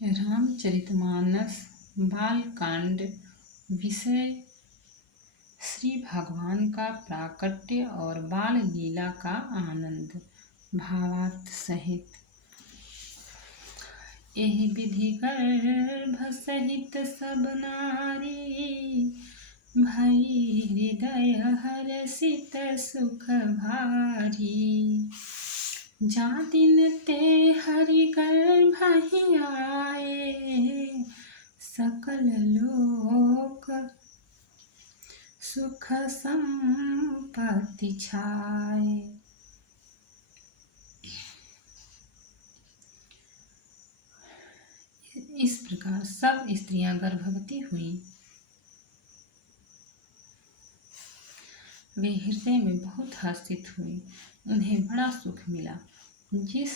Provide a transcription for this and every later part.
रामचरितमानस बालकांड। विषय श्री भगवान का प्राकट्य और बाल लीला का आनंद। भावार्थ सहित। एहि विधि गर्भ सहित सब नारी, भई हृदय हरषित सुख भारी। जा दिन ते हरि गर्भ आए, सकल लोक सुख संपत्ति छाए। इस प्रकार सब स्त्रियां गर्भवती हुई। वे हृदय में बहुत हर्षित हुई, उन्हें बड़ा सुख मिला। जिस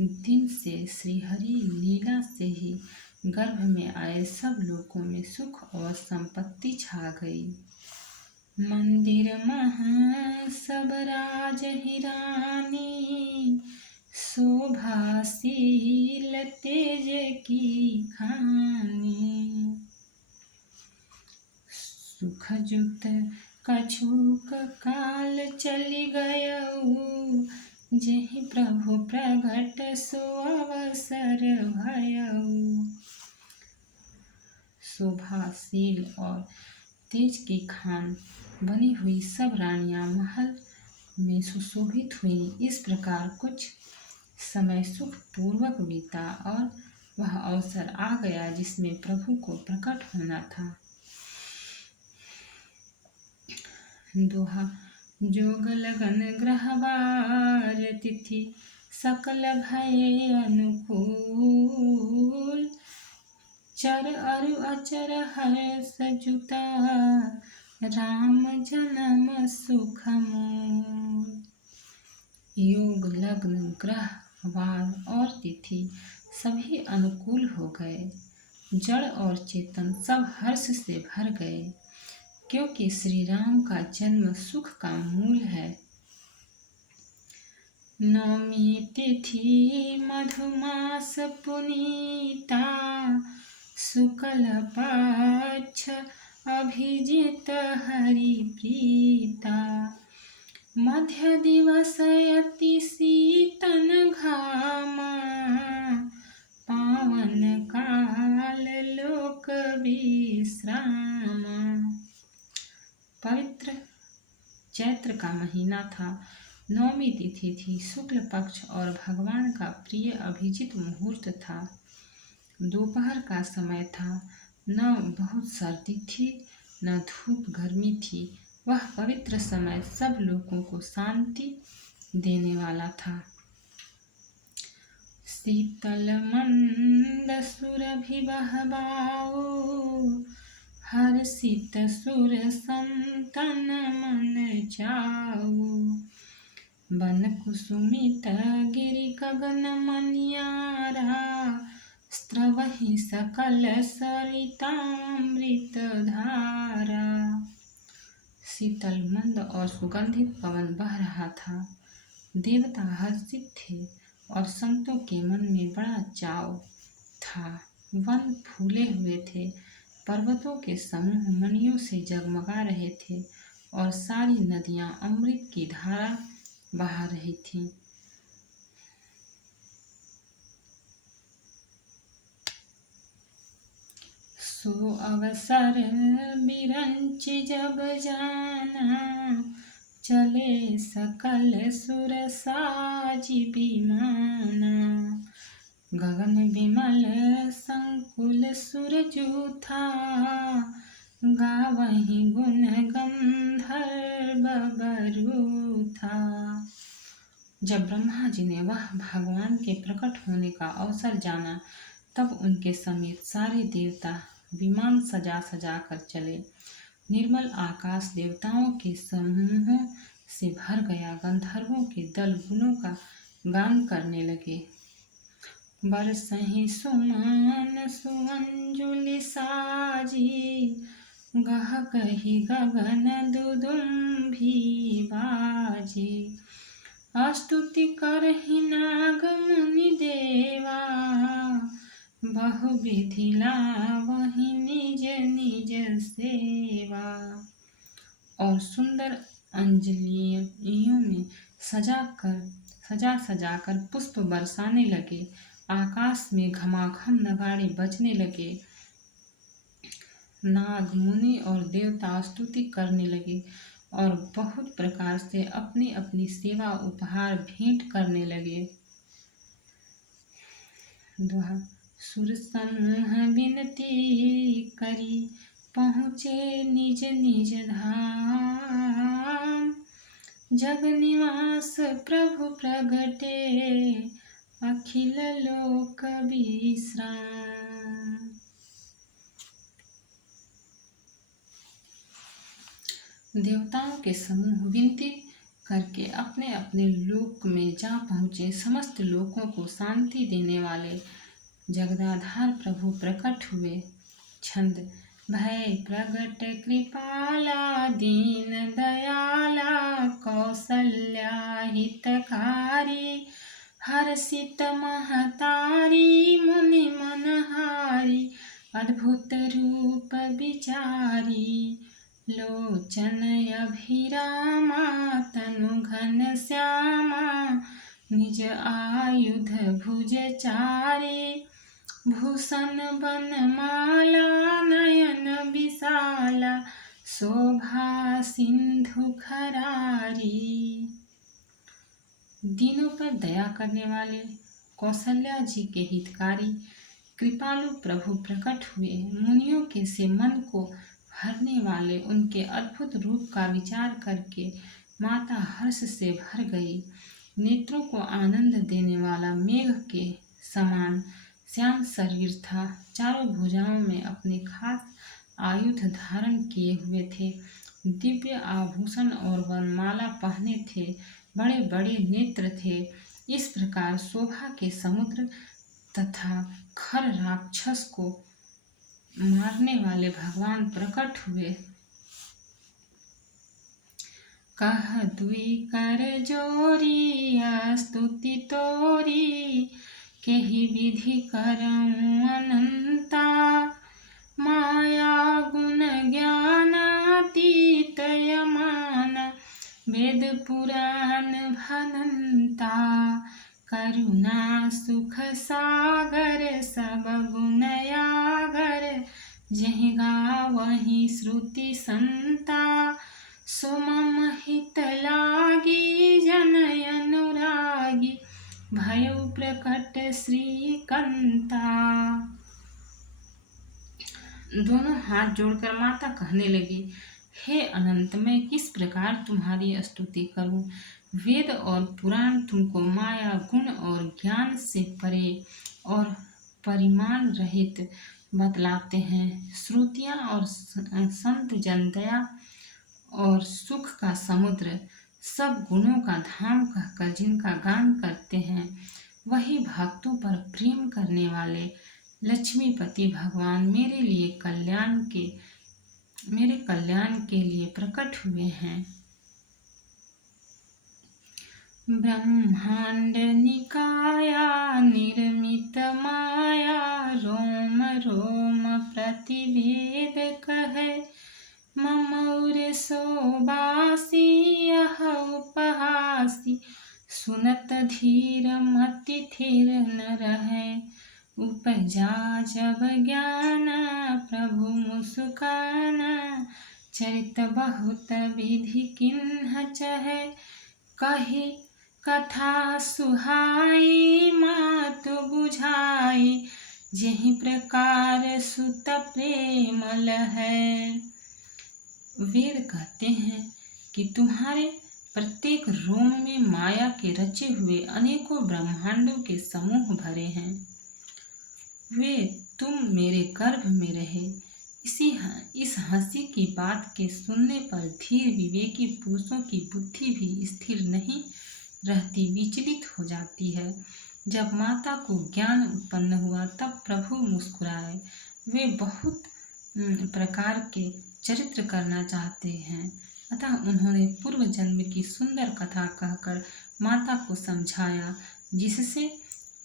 दिन से श्रीहरि लीला से ही गर्भ में आए, सब लोगों में सुख और संपत्ति छा गई। मंदिर महा सब राज हिरानी, शोभाशील तेज की खानी। सुख युक्त कछुक काल चली गयऊ, जेहि प्रभु प्रगट सो अवसर भयऊ। शोभाशील और तेज की खान बनी हुई सब रानियां महल में सुशोभित हुई। इस प्रकार कुछ समय सुख पूर्वक बीता और वह अवसर आ गया जिसमें प्रभु को प्रकट होना था। दोहा। जोग लगन ग्रहवार तिथि, सकल भये अनुकूल। चर अरु अचर हर्ष जुटा, राम जन्म सुख मूल। योग लग्न ग्रह वार और तिथि सभी अनुकूल हो गए। जड़ और चेतन सब हर्ष से भर गए, क्योंकि श्री राम का जन्म सुख का मूल है। नवमी तिथि मधुमास पुनीता, शुक्ल पक्ष अभिजित हरि प्रीता। मध्य दिवस अति शीतन घामा, पावन काल लोक विश्रामा। पवित्र चैत्र का महीना था। नवमी तिथि थी, शुक्ल पक्ष और भगवान का प्रिय अभिजित मुहूर्त था। दोपहर का समय था। न बहुत सर्दी थी न धूप गर्मी थी। वह पवित्र समय सब लोगों को शांति देने वाला था। शीतल मंद सुरभि बहबाऊ, हर्षित सुर संतन मन जाऊ। वन कुसुमित गिरि गगन मनियारा, स्रवहि सकल सरितामृत धारा। शीतल मंद और सुगंधित पवन बह रहा था। देवता हर्षित थे और संतों के मन में बड़ा चाव था। वन फूले हुए थे, पर्वतों के समूह मणियों से जगमगा रहे थे और सारी नदियां अमृत की धारा बहा रही थीं। सो अवसर बिरंच जब जाना, चले सकल सुर साजी विमाना। गगन विमल संकुल सुरजू था, गावहीं गुण गंधर्व बरू था। जब ब्रह्मा जी ने वह भगवान के प्रकट होने का अवसर जाना, तब उनके समेत सारे देवता विमान सजा सजा कर चले। निर्मल आकाश देवताओं के समूहों से भर गया। गंधर्वों के दल गुणों का गान करने लगे। बरसहि सुमन सुअंजुलि साजी, गह गही गगन दुदुम्भी बाजी। स्तुति करहि नाग मुनि देवा, बहुविधि लावहि निज निज सेवा। और सुंदर अंजलियों में सजा सजा कर पुष्प बरसाने लगे। आकाश में घमाघम नगाड़े बजने लगे। नाग मुनि और देवता स्तुति करने लगे और बहुत प्रकार से अपनी अपनी सेवा उपहार भेंट करने लगे। सुर समूह विनती करी पहुँचे निज निज धाम। जग निवास प्रभु प्रगटे अखिल लोक विश्राम। देवताओं के समूह विनती करके अपने अपने लोक में जा पहुँचे। समस्त लोकों को शांति देने वाले जगदाधार प्रभु प्रकट हुए। छंद। भय प्रगट कृपाला दीन दयाला कौसल्या हितकारी। हर्षित महतारी मुनि मनहारी अद्भुत रूप विचारी। लोचन अभिरामा तनु घन श्यामा निज आयुध भुज चारी। भूषण बनमाला नयन विशाला शोभा सिंधु खरारी। दीनों पर दया करने वाले कौशल्या जी के हितकारी कृपालु प्रभु प्रकट हुए। मुनियों के से मन को भरने वाले उनके अद्भुत रूप का विचार करके माता हर्ष से भर गई। नेत्रों को आनंद देने वाला मेघ के समान श्याम शरीर था। चारों भुजाओं में अपने खास आयुध धारण किए हुए थे। दिव्य आभूषण और वनमाला पहने थे। बड़े बड़े नेत्र थे। इस प्रकार शोभा के समुद्र तथा खर राक्षस को मारने वाले भगवान प्रकट हुए। कह दुई कर जोरी स्तुति तोरी केहि विधि करऊँ अनंता। माया गुण ज्ञानातीत यमान वेद पुराण भनंता। करुणा सुख सागर सब गुण यागर जहि गावहि श्रुति संता। सुमम हित लागी जन अनुरागी भयउ प्रकट श्रीकंता। दोनों हाथ जोड़कर माता कहने लगी, हे अनंत, मैं किस प्रकार तुम्हारी स्तुति करूं। वेद और पुराण तुमको माया गुण और ज्ञान से परे और परिमाण रहित बतलाते हैं। श्रुतियाँ और संत जन दया और सुख का समुद्र सब गुणों का धाम कहकर जिनका गान करते हैं, वही भक्तों पर प्रेम करने वाले लक्ष्मीपति भगवान मेरे कल्याण के लिए प्रकट हुए हैं। ब्रह्मांड निकाया निर्मित माया रोम रोम प्रतिवेद कहे। ममौर सोबासी यह उपहासी सुनत धीर मति थिर न रहे। उपजा जब ज्ञाना प्रभु मुस्काना चरित बहुत विधि किन्ह चहे। कही कथा सुहाई मातु बुझाई जेहि प्रकार सुत प्रेम लहै। वेद कहते हैं कि तुम्हारे प्रत्येक रोम में माया के रचे हुए अनेकों ब्रह्मांडों के समूह भरे हैं। वे तुम मेरे गर्भ में रहे। इस हंसी की बात के सुनने पर धीर विवेकी पुरुषों की बुद्धि भी स्थिर नहीं रहती, विचलित हो जाती है। जब माता को ज्ञान उत्पन्न हुआ तब प्रभु मुस्कुराए। वे बहुत प्रकार के चरित्र करना चाहते हैं, अतः उन्होंने पूर्व जन्म की सुंदर कथा कहकर माता को समझाया, जिससे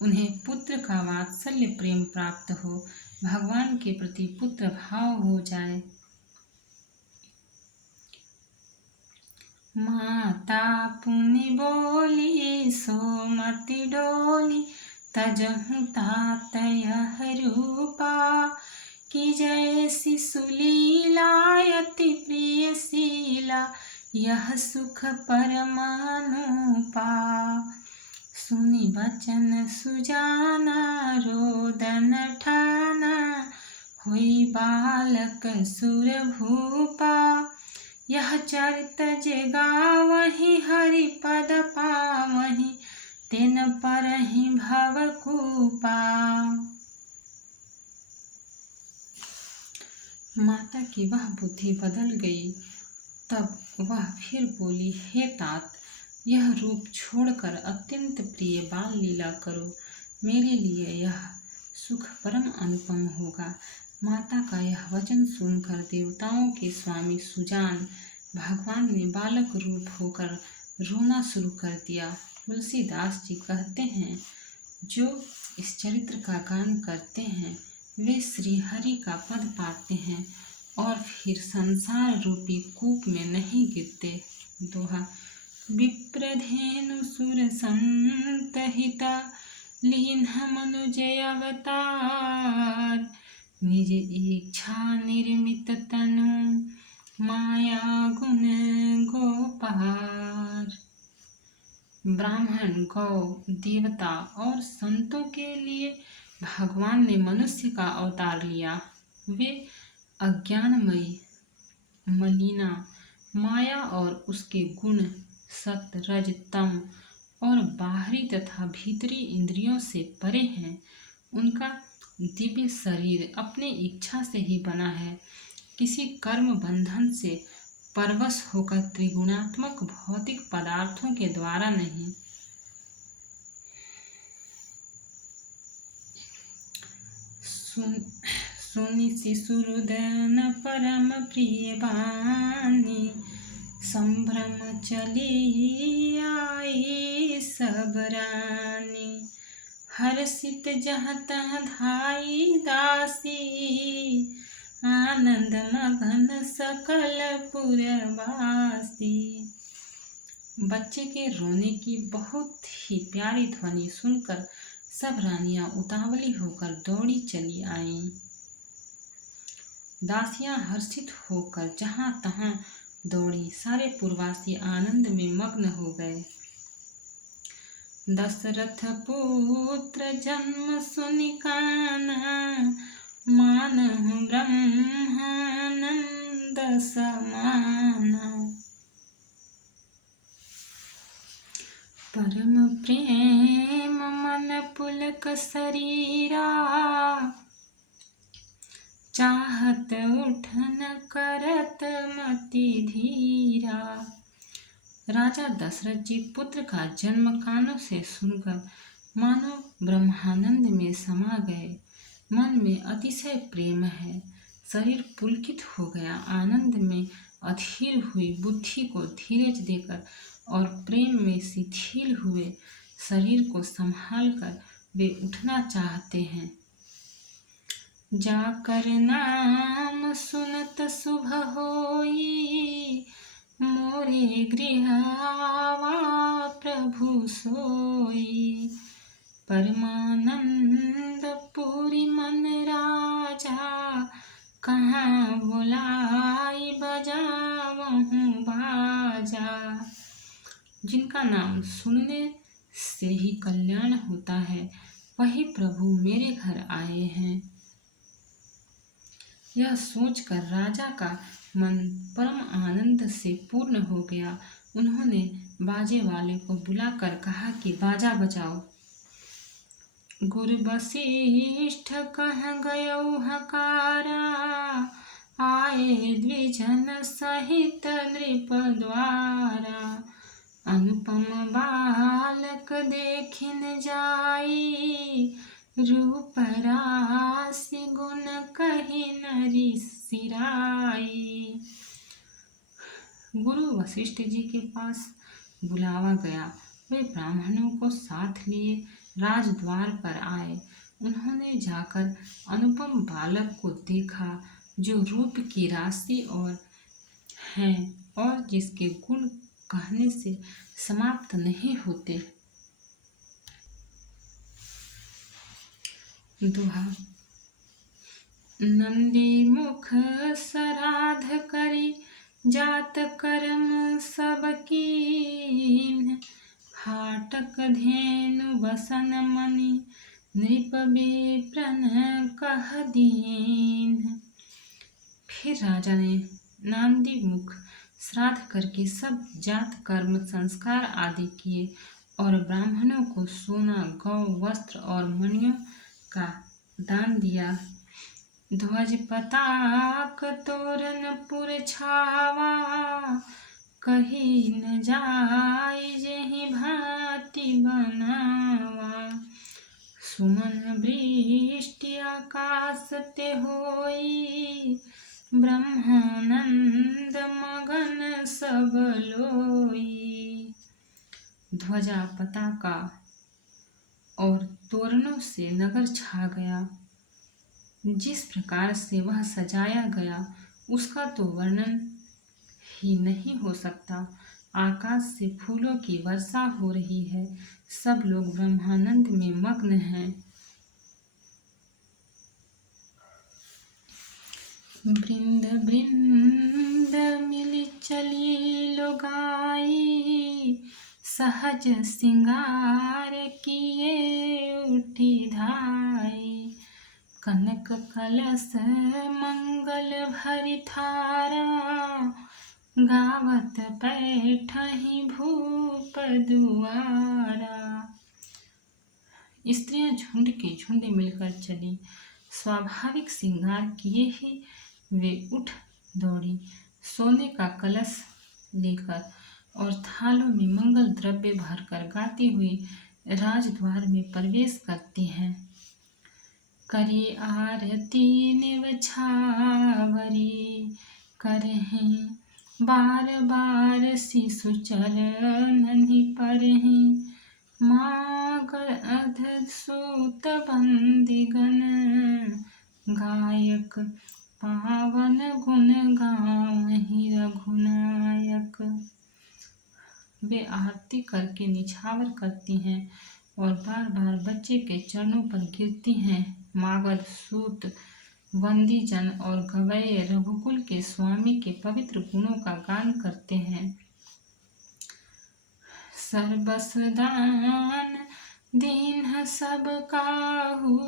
उन्हें पुत्र का वात्सल्य प्रेम प्राप्त हो, भगवान के प्रति पुत्र भाव हो जाए। माता पुनि बोली सोमति डोली, तजहु तात यह रूपा, कि जैसी सुलीला अति प्रिय शीला, यह सुख परमानुपा। सुनि बचन सुजाना रोदन ठाना, हुई बालक सुर भूपा। यह चरित जे गावहि हरि पद पावहि, तेन परहि भव कूपा। माता की वह बुद्धि बदल गई। तब वह फिर बोली, हे तात, यह रूप छोड़कर अत्यंत प्रिय बाल लीला करो, मेरे लिए यह सुख परम अनुपम होगा। माता का यह वचन सुनकर देवताओं के स्वामी सुजान भगवान ने बालक रूप होकर रोना शुरू कर दिया। तुलसीदास जी कहते हैं, जो इस चरित्र का गान करते हैं वे श्री हरि का पद पाते हैं और फिर संसार रूपी कूप में नहीं गिरते। दोहा। विप्रधेनु सुर संत हिता, लीन्ह मनुज अवतार, निज इच्छा निर्मित तनु, माया गुण गोपार। ब्राह्मण, गौ, देवता और संतों के लिए भगवान ने मनुष्य का अवतार लिया। वे अज्ञानमयी मलिना माया और उसके गुण सत, रज, तम और बाहरी तथा भीतरी इंद्रियों से परे हैं। उनका दिव्य शरीर अपनी इच्छा से ही बना है, किसी कर्म बंधन से परवश होकर त्रिगुणात्मक भौतिक पदार्थों के द्वारा नहीं। सुनि शिशुरुदन परम प्रिय बानी, संभ्रम चली आई सब रानी। हर्षित जहाँ तहाँ धाई दासी, आनंद मगन सकल पुरवासी। बच्चे के रोने की बहुत ही प्यारी ध्वनि सुनकर सब रानियां उतावली होकर दौड़ी चली आईं। दासियां हर्षित होकर जहां तहां दौड़ी, सारे पुरवासी आनंद में मग्न हो गए। दशरथ पुत्र जन्म सुनि काना, मानहु ब्रह्मानंद समाना। परम प्रेम मन पुलक शरीरा, चाहत उठन करत मति धीरा। राजा दशरथ जी पुत्र का जन्म कानों से सुनकर मानो ब्रह्मानंद में समा गए। मन में अतिशय प्रेम है, शरीर पुलकित हो गया। आनंद में अधीर हुई बुद्धि को धीरज देकर और प्रेम में शिथिल हुए शरीर को संभाल कर वे उठना चाहते हैं। जाकर नाम सुनत शुभ होई, मोरे गृह आवा प्रभु सोई। परमानंद पूरी मन राजा, कहाँ बुलाई बजावहूँ बाजा। जिनका नाम सुनने से ही कल्याण होता है, वही प्रभु मेरे घर आए हैं। यह सोचकर राजा का मन परम आनंद से पूर्ण हो गया। उन्होंने बाजे वाले को बुलाकर कहा कि बाजा बजाओ। गुरु वशिष्ठ कह गयो हकारा, आए द्विजन सहित नृप द्वारा। अनुपम बालक देखिन जाई, रूप राशि गुण कही नरी सिराई। गुरु वशिष्ठ जी के पास बुलावा गया। वे ब्राह्मणों को साथ लिए राजद्वार पर आए। उन्होंने जाकर अनुपम बालक को देखा जो रूप की राशि और है और जिसके गुण कहने से समाप्त नहीं होते। दोहा। नंदी मुख सराध करी जात कर्म सब कीन, हाटक धेनु बसन मणि नृप विप्रन कह दीन। फिर राजा ने नांदी मुख श्राद्ध करके सब जात कर्म संस्कार आदि किए और ब्राह्मणों को सोना गौ वस्त्र और मणियों का दान दिया। ध्वज पताक तोरण पुर छावा, कही न जाय जेहि भांति बनावा। सुमन वृष्टि आकाश ते होई, ब्रह्मानंद मगन सब लोई। ध्वजा पताका और तोरणों से नगर छा गया। जिस प्रकार से वह सजाया गया उसका तो वर्णन ही नहीं हो सकता। आकाश से फूलों की वर्षा हो रही है, सब लोग ब्रह्मानंद में मग्न हैं। वृंद वृंद मिली चली लोगाई, सहज सिंगार किए उठी धाई। कनक कलश मंगल भरी थारा, गावत पैठहि भूप दुआरा। स्त्रियां झुंड के झुंड मिलकर चली। स्वाभाविक श्रृंगार किए ही वे उठ दौड़ी, सोने का कलश लेकर और थालों में मंगल द्रव्य भरकर गाती हुई राजद्वार में प्रवेश करती हैं। करी आरती निवछावरी, करहीं बार बार शिशु चरणहि परहीं। मागर अध सूत बंदिगण, गायक पावन गुण गावहीं रघुनायक। वे आरती करके निछावर करती हैं और बार बार बच्चे के चरणों पर गिरती हैं। मागध सूत वंदीजन और गवैये रघुकुल के स्वामी के पवित्र गुणों का गान करते हैं। सर्वस दान दीन सब काहू,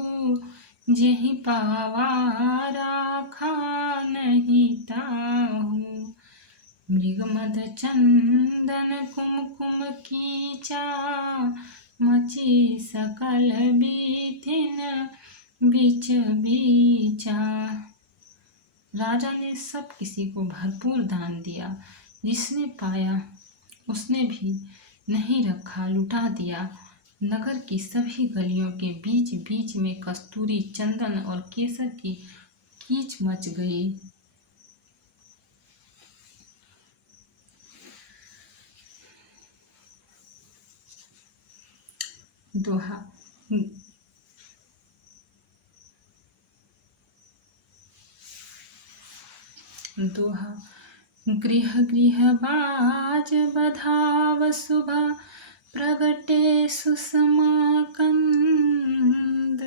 जेहि पावा राखा नहीं ताहू। मृग मद चंदन कुमकुम कीचा, मची सकल बीथिन बीच बीचा। राजा ने सब किसी को भरपूर दान दिया। जिसने पाया उसने भी नहीं रखा, लुटा दिया। नगर की सभी गलियों के बीच बीच में कस्तूरी, चंदन और केसर की कीच मच गई। दोहा। दोहा। गृह गृह बाज बधाव शुभा, प्रगटे सुषमा कंद।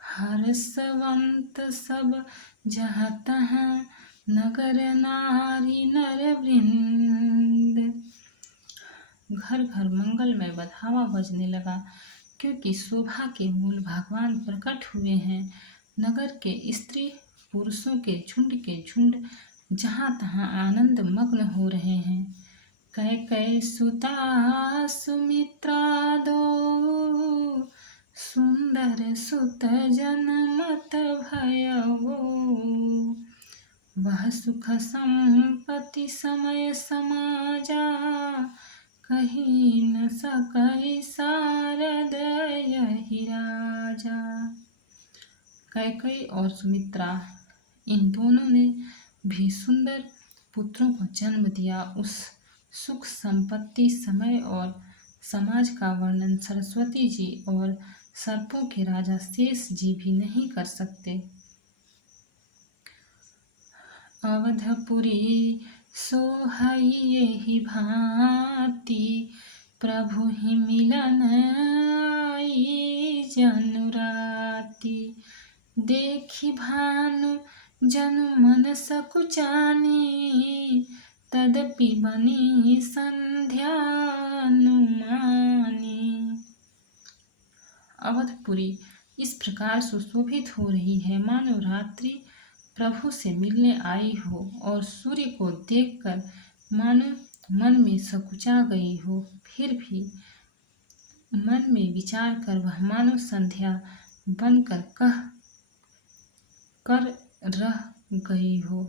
हर्षवंत सब जहाँ तहाँ, नगर नारी नर वृंद। घर घर मंगलमय बधावा बजने लगा, क्योंकि शोभा के मूल भगवान प्रकट हुए हैं। नगर के स्त्री पुरुषों के झुंड जहाँ तहाँ आनंद मग्न हो रहे हैं। कैकेयी सुता सुमित्रा दो, सुंदर सुत जनमत भयवो। वह सुख संपत्ति समय समाजा, कही न सकई शारद यही राजा। कैकेयी और सुमित्रा इन दोनों ने भी सुंदर पुत्रों को जन्म दिया। उस सुख संपत्ति समय और समाज का वर्णन सरस्वती जी और सर्पों के राजा शेष जी भी नहीं कर सकते। अवधपुरी सोहई यही भांति, प्रभु ही मिलन आई जनुराति। देखी भानु जनु मन सकुचानी, तदपि बनी संध्या अनुमानी। अवधपुरी इस प्रकार सुशोभित हो रही है मानो रात्रि प्रभु से मिलने आई हो, और सूर्य को देखकर मानो मन में सकुचा गई हो। फिर भी मन में विचार कर वह मानो संध्या बनकर कह कर रह गई हो।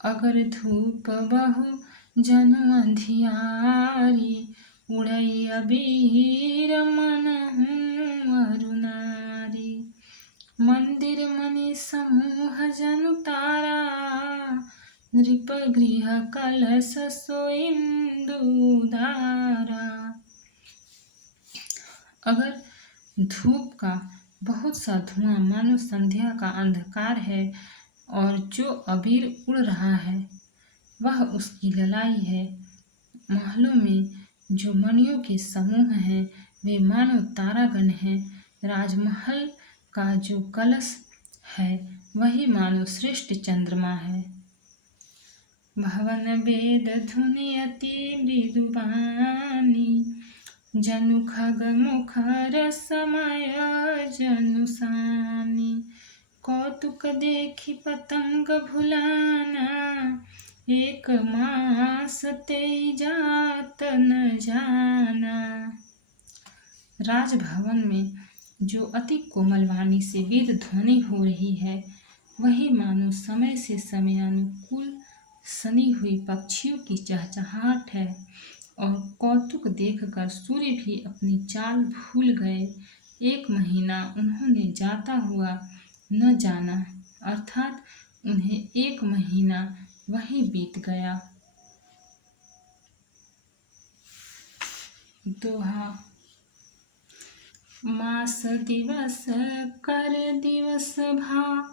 अगर धूप बहु जनु अंधियारी, उड़ई अबीर मन अरुनारी। मंदिर मणि समूह जनु तारा, नृप गृह कलश सोइंदु दारा। अगर धूप का बहुत सा धुआं मानो संध्या का अंधकार है, और जो अबीर उड़ रहा है वह उसकी ललाई है। महलों में जो मणियों के समूह हैं वे मानो तारागण हैं। राजमहल का जो कलश है वही मानो श्रेष्ठ चंद्रमा है। भवन वेद धुनि अति मृदुबानी, जनु खग मुखर समय जनुसानी। कौतुक देखी पतंग भुलाना, एक मास तेई जात न जाना। राजभवन में जो अति कोमल वाणी से वेद ध्वनि हो रही है वही मानो समय से समय अनुकूल सनी हुई पक्षियों की चहचहाट है। और कौतुक देखकर सूर्य भी अपनी चाल भूल गए। एक महीना उन्होंने जाता हुआ न जाना, अर्थात उन्हें एक महीना वहीं बीत गया। दोहा। मास दिवस कर दिवस भा,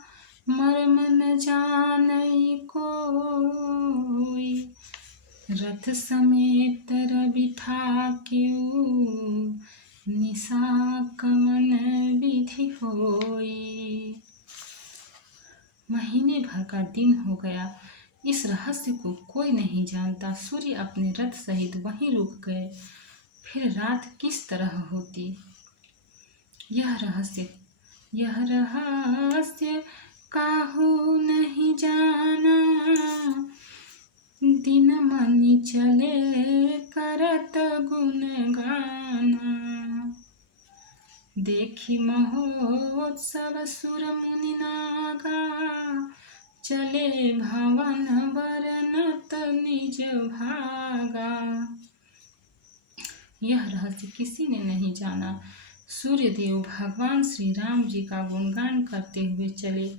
मर्म न जानई कोई। रथ समेत रवि ठाक्यू, निशा कवन विधि होई। महीने भर का दिन हो गया, इस रहस्य को कोई नहीं जानता। सूर्य अपने रथ सहित वहीं रुक गए, फिर रात किस तरह होती यह रहस्य काहू नहीं जाना। दिन मनि चले करत गुण गाना, देखी महोत्सव सुर मुनि नागा। चले भवन बरनत निज भागा। यह रहस्य किसी ने नहीं जाना। सूर्यदेव भगवान श्री राम जी का गुणगान करते हुए चले।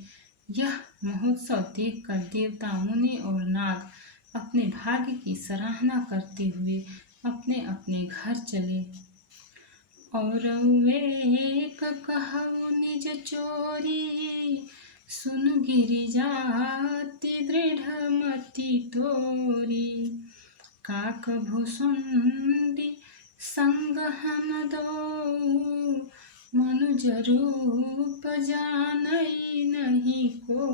यह महोत्सव देखकर देवता मुनि और नाग अपने भाग्य की सराहना करते हुए अपने अपने घर चले। और एक कहु निज चोरी, सुन गिरिजाति दृढ़ मति तोरी। काक भुसुंडी संग हम दो, मनुज रूप जानई नहीं को।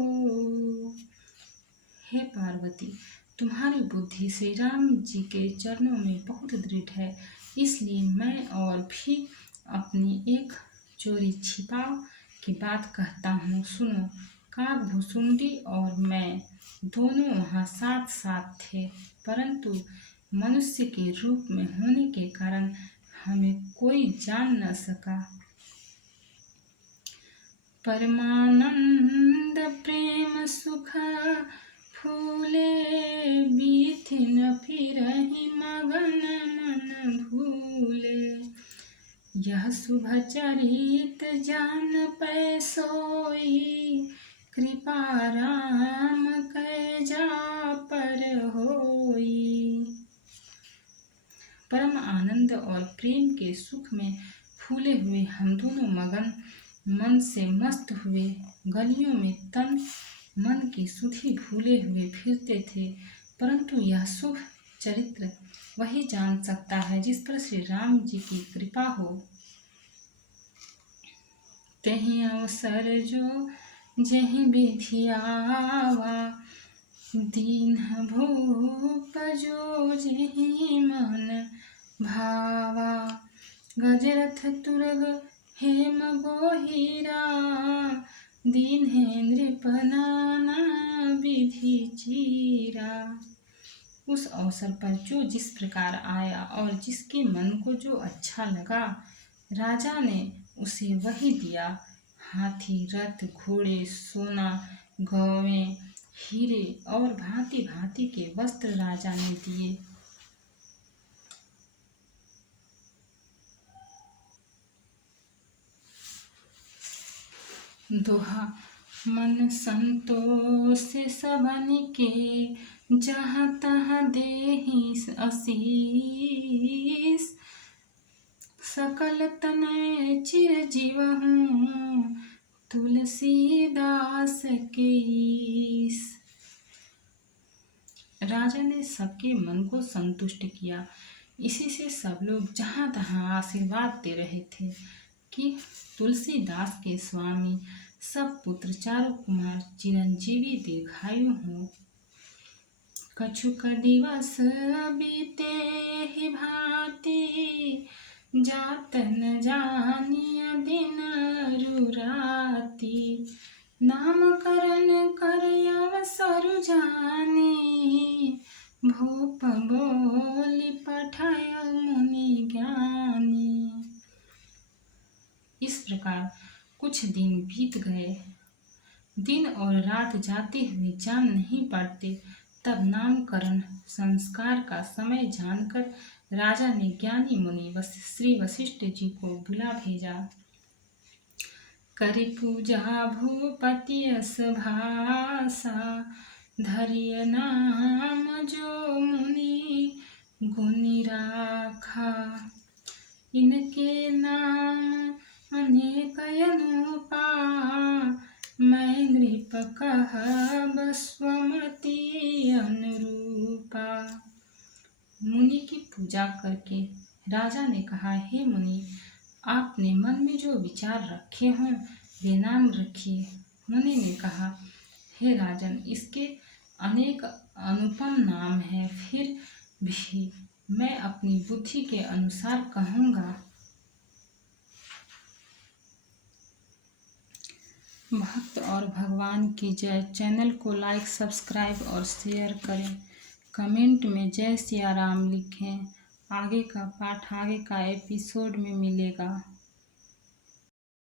हे पार्वती, तुम्हारी बुद्धि श्री राम जी के चरणों में बहुत दृढ़ है, इसलिए मैं और भी अपनी एक चोरी छिपाव की बात कहता हूँ। सुनो, काक भुसुंडी और मैं दोनों वहाँ साथ साथ थे, परंतु मनुष्य के रूप में होने के कारण हमें कोई जान न सका। परमानंद प्रेम सुख फूले, बीथिन फिरहि मगन मन भूले। यह शुभ चरित जान पै सोई, कृपा राम कै जा पर होई। परम आनंद आनंद और प्रेम के सुख में फूले हुए हम दोनों मगन मन से मस्त हुए गलियों में तन मन की सुधि भूले हुए फिरते थे। परंतु यह शुभ चरित्र वही जान सकता है जिस पर श्री राम जी की कृपा हो। तहि अवसर जो जहि विधि आवा, दीन भूप जो जहि मन भावा। गजरथ तुरग हेम गोहीरा, दीन्हे नृप नाना विधि चीरा। उस अवसर पर जो जिस प्रकार आया और जिसके मन को जो अच्छा लगा, राजा ने उसे वही दिया। हाथी, रथ, घोड़े, सोना, गौवें, हीरे और भांति भांति के वस्त्र राजा ने दिए। दोहा मन संतोष सबन के, जहाँ तहाँ देहि आशीष। सकल तनय चिर जीवहूँ, तुलसीदास के ईश। राजा ने सबके मन को संतुष्ट किया। इसी से सब लोग जहाँ तहाँ आशीर्वाद दे रहे थे कि तुलसीदास के स्वामी सब पुत्र चारों कुमार चिरंजीवी दीर्घायु हों। कछुक दिवस बीते ही भांति, जात न जानिय दिन रुराती। नामकरण कर अवसर जानी, भूप बोली पठाय मुनि ज्ञानी। इस प्रकार कुछ दिन बीत गए। दिन और रात जाते हुए जान नहीं पड़ते। तब नामकरण संस्कार का समय जानकर राजा ने ज्ञानी मुनि श्री वशिष्ठ जी को बुला भेजा। करि पूजा भूपति यस भाषा, धरिय नाम जो मुनि गुनि राखा। इनके नाम अनेक अनुपा, मैं नृप कहब स्वमति अनुरूपा। मुनि की पूजा करके राजा ने कहा, हे मुनि, आपने मन में जो विचार रखे हों वे नाम रखिए। मुनि ने कहा, हे राजन, इसके अनेक अनुपम नाम हैं, फिर भी मैं अपनी बुद्धि के अनुसार कहूँगा। भक्त और भगवान की जय। चैनल को लाइक, सब्सक्राइब और शेयर करें। कमेंट में जय सिया राम लिखें। आगे का पाठ आगे का एपिसोड में मिलेगा।